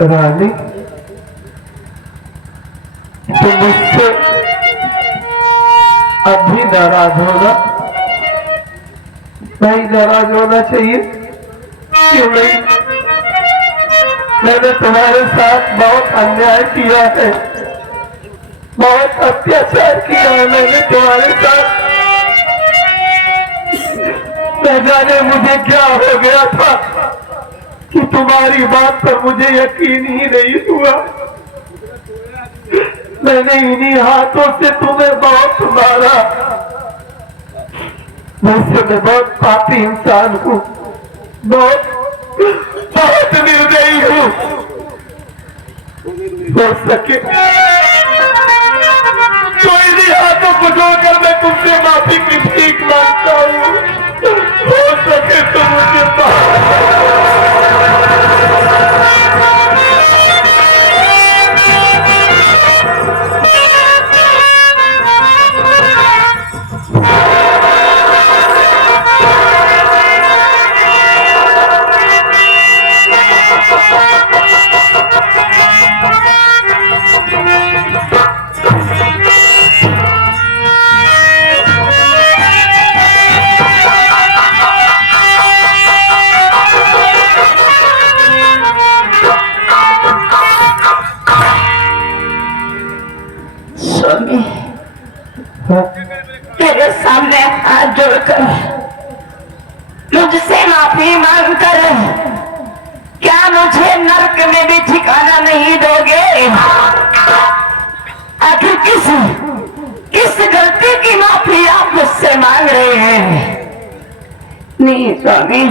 रानी, तुम मुझसे अभी नाराज होना? नहीं नाराज होना चाहिए। क्यों नहीं? मैंने तुम्हारे साथ बहुत अन्याय किया है, बहुत अत्याचार किया है मैंने तुम्हारे साथ। न जाने मुझे क्या हो गया था कि तुम्हारी बात पर मुझे यकीन ही नहीं हुआ। मैंने इन्हीं हाथों से तुम्हें बहुत मारा। वैसे मैं बहुत पापी इंसान हूँ, बहुत बहुत निर्दयी हूँ। हो सके तो इन्हीं हाथों को जोड़कर मैं तुमसे माफी की भीख मांगता हूँ। हो सके तो मुझे तेरे सामने हाथ जोड़कर मुझसे माफी मांगकर क्या मुझे नरक में भी ठिकाना नहीं दोगे? आखिर किस गलती की माफी आप मुझसे मांग रहे हैं? नहीं स्वामी,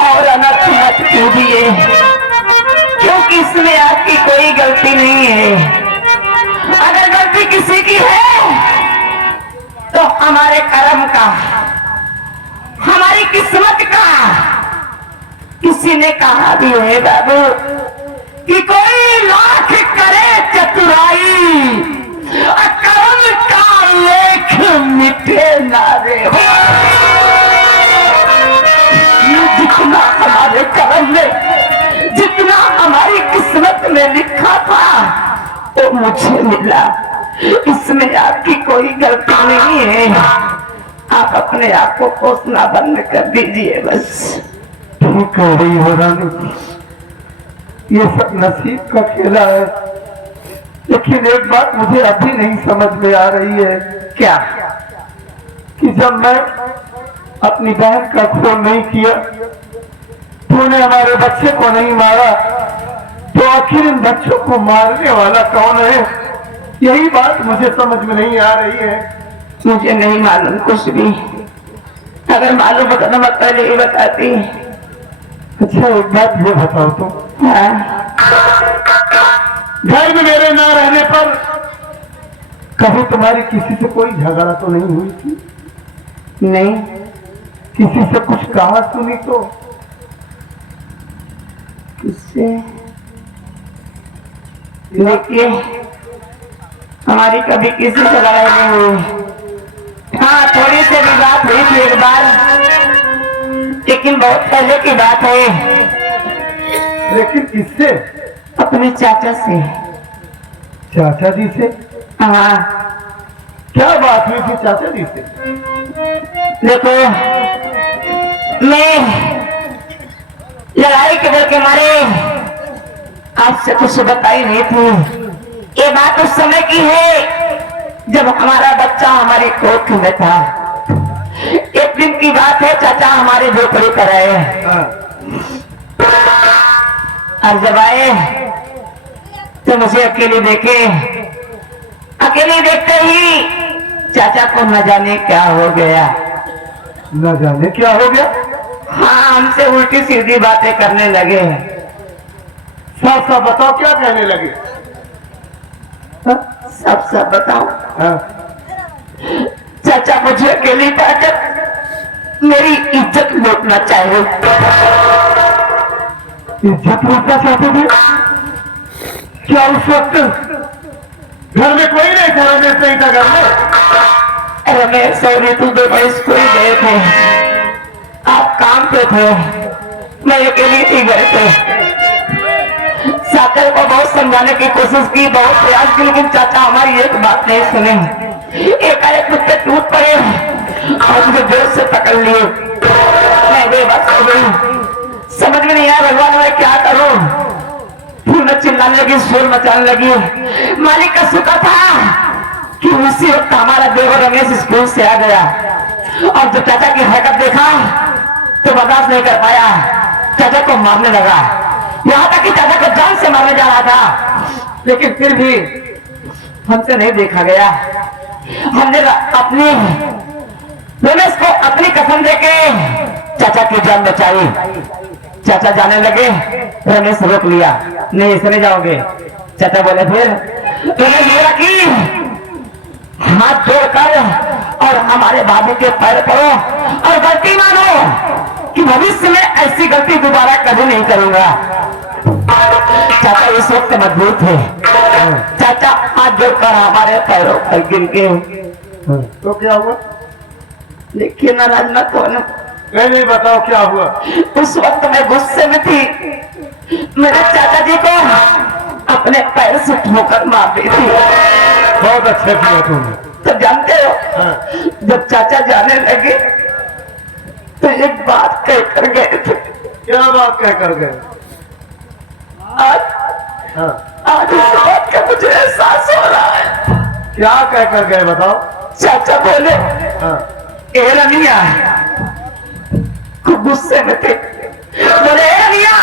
और अनर्थ मत कीजिए, क्योंकि इसमें आपकी कोई गलती नहीं है। अगर गलती किसी की है तो हमारे कर्म का, हमारी किस्मत का। किसी ने कहा भी है बाबू कि कोई लाख करे चतुराई, कर्म का लेख मिटे ना रे। जितना हमारे कर्म में, जितना हमारी किस्मत में लिखा था वो मुझे मिला। इसमें आपकी कोई गलती नहीं है। आप अपने आप को कोसना बंद कर दीजिए बस। ठीक हो रही हो रानी, ये सब नसीब का खेला है। लेकिन एक बात मुझे अभी नहीं समझ में आ रही है। क्या? कि जब मैं अपनी बहन का खून नहीं किया, तूने हमारे बच्चे को नहीं मारा, तो आखिर इन बच्चों को मारने वाला कौन है? यही बात मुझे समझ में नहीं आ रही है। मुझे नहीं मालूम कुछ भी। अगर मालूम होता तो मैं पहले ही बताती। अच्छा एक बात ये बताओ तो, घर में मेरे ना रहने पर कभी तुम्हारी किसी से कोई झगड़ा तो नहीं हुई थी? नहीं। किसी से कुछ कहा सुनी तो? किससे? देखिए, हमारी कभी किसी से लड़ाई नहीं हुई। हाँ, थोड़ी सी भी बात हुई थी एक बार, लेकिन बहुत पहले की बात है। लेकिन किससे? अपने चाचा से। चाचा जी से? हाँ। क्या बात हुई थी चाचा जी से? देखो, मैं लड़ाई के डर के मारे आपसे कुछ बताई नहीं थी। ये बात उस समय की है जब हमारा बच्चा हमारी कोख में था। एक दिन की बात है, चाचा हमारे झोपड़ी पर आए। और जब आए तो मुझे अकेले देखे। अकेले देखते ही चाचा को न जाने क्या हो गया। न जाने क्या हो गया? हाँ, हमसे उल्टी सीधी बातें करने लगे। साफ साफ बताओ, क्या कहने लगे? सब बताओ। चाचा मुझे अकेली पाकर मेरी इज्जत लूटना चाहिए। इज्जत लूटना चाहते थे? क्या उस वक्त घर में कोई नहीं था? रमेश नहीं था घर में? रमेश और ऋतु दोनों स्कूल गए थे, आप काम पे थे, मैं अकेली थी घर पे। चाचा को बहुत समझाने की कोशिश की, बहुत प्रयास की, लेकिन चाचा हमारी एक बात नहीं सुने। एकाएक कुत्ते टूट पड़े और मुझे जोर से पकड़ लिए। मैं बेबस हो गई, समझ में नहीं आया भगवान मैं क्या करूं। फूल में चिल्लाने लगी, शोर मचाने लगी। मालिक का शुक्र था कि उसी वक्त हमारा देवर रमेश स्कूल से आ गया और जब चाचा की हरकत देखा तो बर्दाश्त नहीं कर पाया, चाचा को मारने लगा। यहाँ तक कि चाचा को जान से मारने जा रहा था, लेकिन फिर भी हमसे नहीं देखा गया। हमने अपनी रमेश को अपनी कसम देके चाचा की जान बचाई। चाचा जाने लगे, रमेश रोक लिया, नहीं ऐसे नहीं जाओगे। चाचा बोले फिर रमेश बोला कि हाथ जोड़कर और हमारे बाबू के पैर पड़ो और गलती मानो कि भविष्य में ऐसी गलती दोबारा कभी नहीं करूंगा। चाचा इस वक्त मजबूत थे। चाचा हाथ जोड़कर हमारे पैरों पर गिर गए। तो क्या हुआ? देखिए नाराज मत होना। नहीं बताओ क्या हुआ? उस वक्त मैं गुस्से में थी, मेरे चाचा जी को अपने पैर से ठोकर मार दी थी। बहुत अच्छे किया तुमने। तो जानते हो जब चाचा जाने लगे तो एक बात कह कर गए थे। क्या बात कह कर गए? आज इस बात का मुझे एहसास हो रहा है। क्या कह कर गए बताओ? चाचा बोले ए रमिया, खूब गुस्से में थे, बोले ए रमिया,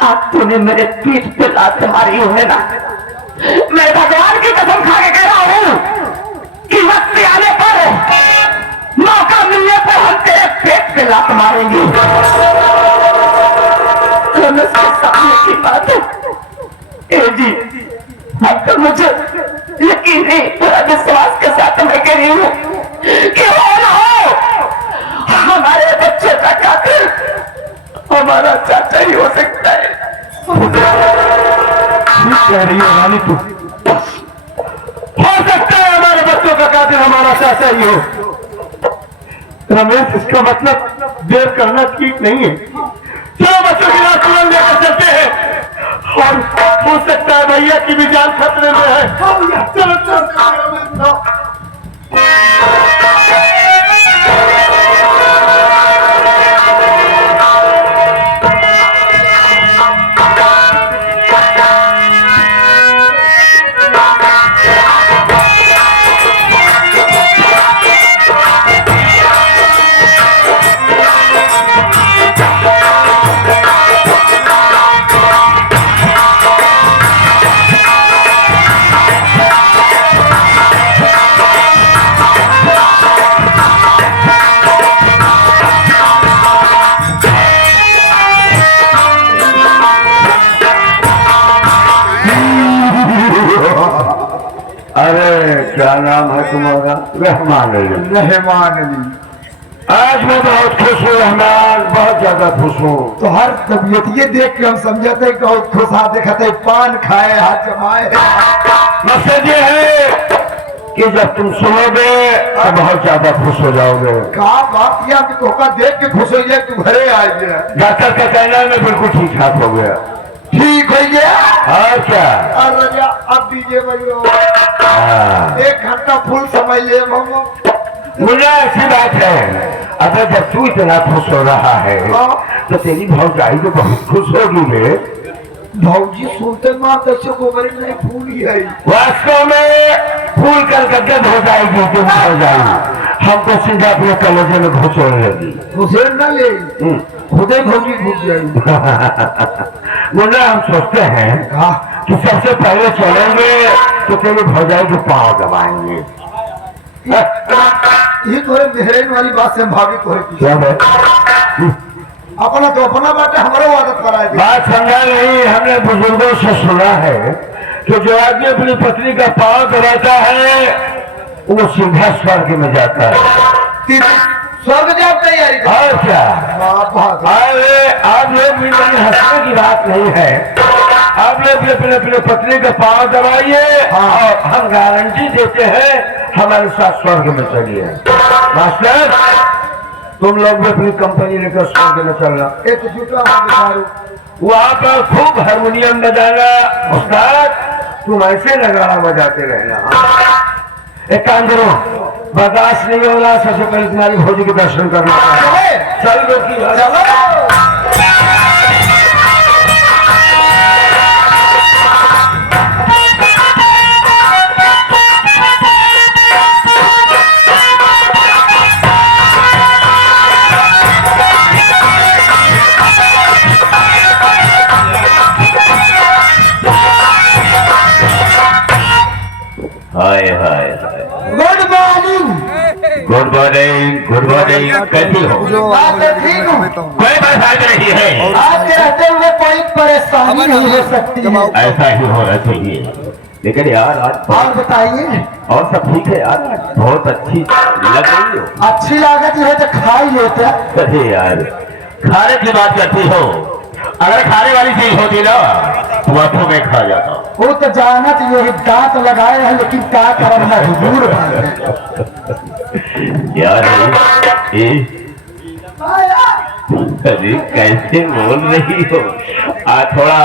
आज तूने मेरे पीठ पे लात मारी है ना, मैं भगवान की कसम खा के कह रहा हूं कि वक्त आने पर मौका मिलने पर हम तेरे पेट पे लात मारेंगे। सामने की बात है ए जी, अब तो मुझे यकीन नहीं, पूरा विश्वास के साथ मैं कह रही हूँ कि हो ना हो हमारे बच्चे का कातिल हमारा चाचा ही हो सकता है। कह रही है रानी तू? हो सकता है हमारे बच्चों का कातिल हमारा चाचा ही हो। रमेश, इसका मतलब देर करना ठीक नहीं है। चलो बच्चों की लाश तुरंत लेकर चलते हैं और हो सकता है भैया की भी जान खतरे में है। चलो चलो। क्या नाम है तुम्हारा? रहमान अली। रहमान अली। आज मैं बहुत खुश हूँ रहमान, बहुत ज्यादा खुश हूँ। तो हर तबीयत ये देख के हम समझते कि बहुत खुश हाथ देखते, पान खाए हाथ जमाए। मकसद ये है कि जब तुम सुनोगे तो बहुत ज्यादा खुश हो जाओगे। कहा बात किया कि धोखा देख के खुश हो गया, तू घरे आ गया। डॉक्टर का कहना में बिल्कुल ठीक ठाक हो गया। ठीक हो गया और क्या? राजा अब दीजिए भैया, एक घंटा फुल समझ ले। मुझे ऐसी बात है, अगर जब तू इतना खुश हो रहा है तो तेरी भौजाई तो बहुत खुश होगी रे। भौजी सुनते माँ कैसे गोबर नहीं फूल ही है। वास्तव में फूल कर गदगद हो जाएगी तुम भौजाई, हमको सीधा अपने कलेजे में घुसोने लगी। घुसेड़ न ले, खुदे भौजी घुस जाएगी। मुन्ना, हम सोचते हैं कि सबसे पहले चलेंगे तो तेरी भौजाई के पाँव दबाएंगे। ये थोड़े मेहरेन वाली बात से भावित हो रही। अपना तो अपना बात है, हमारे आदत कराए। बात समझा नहीं, हमने बुजुर्गों से सुना है कि जो आदमी अपनी पत्नी का पाँव दबाता है वो सीधा स्वर्ग में जाता है। स्वर्ग जाओ तैयारी। और क्या? आप लोग भी हंसने की बात नहीं है, आप लोग भी अपने अपने पत्नी का पाँव दबाइए और हम गारंटी देते हैं हमारे साथ स्वर्ग में चलिए। मास्टर, तुम लोग भी अपनी कंपनी लेकर छोड़ देना चलना। ये तो झूठा है बिचारू। वहाँ पर खूब हारमोनियम बजाना, उस्ताद तुम ऐसे नगाड़ा बजाते रहना। एक काम करो, बर्दाश्त नहीं होगा, सबसे पहले तुम्हारी भोजी के दर्शन करना है। चल दो की hi hi hi, good morning. Good morning, good morning. कैसी हो? ठीक हूँ। कोई बात नहीं है, आपके रहते हुए कोई परेशानी नहीं हो सकती है। ऐसा ही होना चाहिए। लेकिन यार आज और बताइए। और सब ठीक है यार, बहुत अच्छी लग रही हो। अच्छी लागत है तो खा ही लेते। अरे यार, खाने की बात करती हो, अगर खाने वाली चीज होती ना तो आंखों में खा जाता। वो तो जानत यही दांत लगाए हैं, लेकिन क्या करम है हुजूर यार ये अरे कैसे बोल रही हो? थोड़ा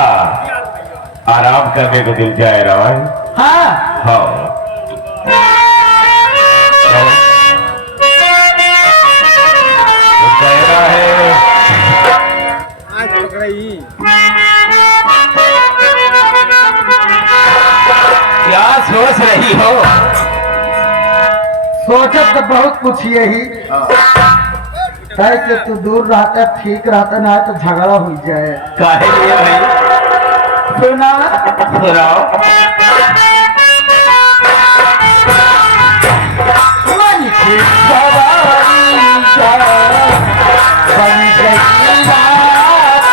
आराम करने को दिल जा रहा है। हाँ हाँ तो कह रहा है क्या सोच रही हो? सोचत तो बहुत कुछ यही कैसे तू दूर रहता ठीक रहता ना तो झगड़ा हो जाए। काहे लिए भाई? सुना सुनाओ। मन की सवारी बन गई रात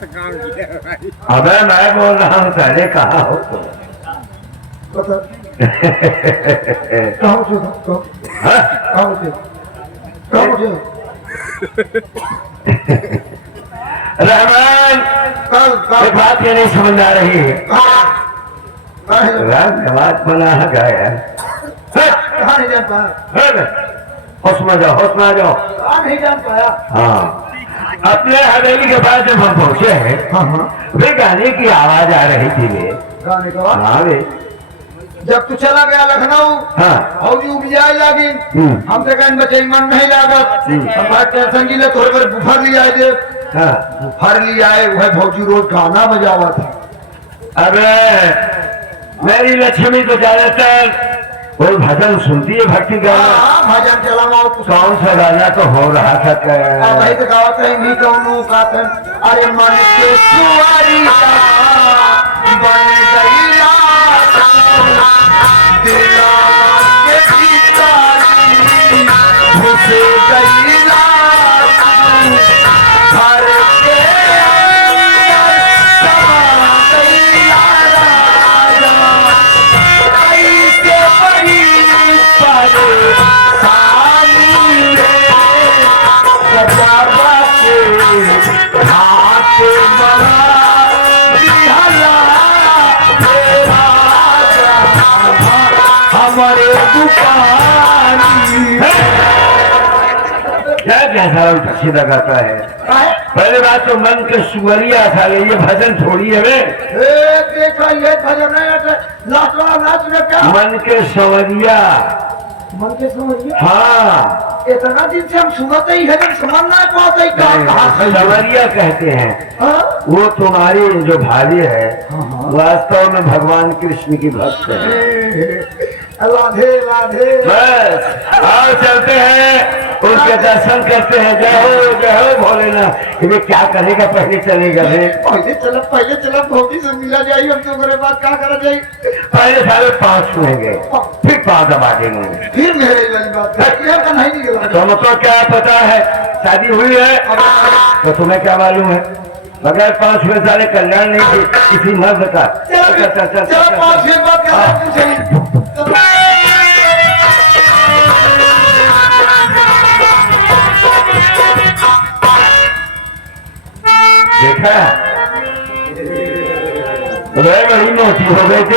अबे मैं बोल रहा हूँ पहले कहा हो तुम? बता कहाँ उठे हाँ? कहाँ उठे कहाँ उठे रहमान कल ये बात ये नहीं समझ आ रही है। कहाँ रात नमाज बना गया नहीं जान पाया होश में जाओ होश में आ जाओ। कहाँ नहीं जान पाया हाँ अपने हवेली के पास जब हम पहुंचे हैं हाँ हाँ वे गाने की आवाज आ रही थी वे। गाने के बाद हाँ वे जब तू चला गया लखनऊ हाँ फौजी उबियाए लागी हमसे कहीं बचे मन नहीं लागत हम बात टेंशन की ले थोड़े पर बुफर ले आए थे हाँ बुफर ले आए वह फौजी रोज गाना बजावा था अबे मेरी लक्ष्मी तो ज्यादातर कोई भजन सुनती है भक्ति गाना। हाँ भजन चलाओ कौन सा गाना तो हो रहा था भाई तो गावत है नहीं दोनों का अरे मन के सुवारी बन गई दिला के भिखारी घुस गई घर के अंदर समा गई ऐसे बड़ी परेशानी सजावा के हाथ बना दिहला तेरा हमारे दुकानी क्या कैसा उल्टा सीधा गाता है। पहले बात तो मन के सुवरिया था ये भजन थोड़ी है वे। देखो ये भजन है नाच वाला नाच में क्या मन के सवरिया। मन के समझिए हाँ इतना दिन से हम सुनते ही है लेकिन समझ नहीं पाते कहाँ सवरिया कहते हैं। हाँ? वो तुम्हारी जो भाभी है वास्तव में भगवान कृष्ण की भक्त है। राधे राधे बस आओ चलते हैं उनके दर्शन करते हैं। जय हो भोलेनाथ। ये क्या करेगा पहले चलेगा रे। पहले चलो भौजी से मिला जाइए हम तो मेरे बाद क्या करा जाइए पहले सारे पाँव छुएंगे फिर पाँव दबा देंगे। फिर मेरे वाली बात ये का नहीं निकला तुमको क्या पता है शादी हुई है तो तुम्हें क्या मालूम है बगैर 5 छुए साले कल्याण नहीं की किसी मर्द का। चलो 5 मिनट बाद क्या देखा बड़ी मोटी हो गई थी।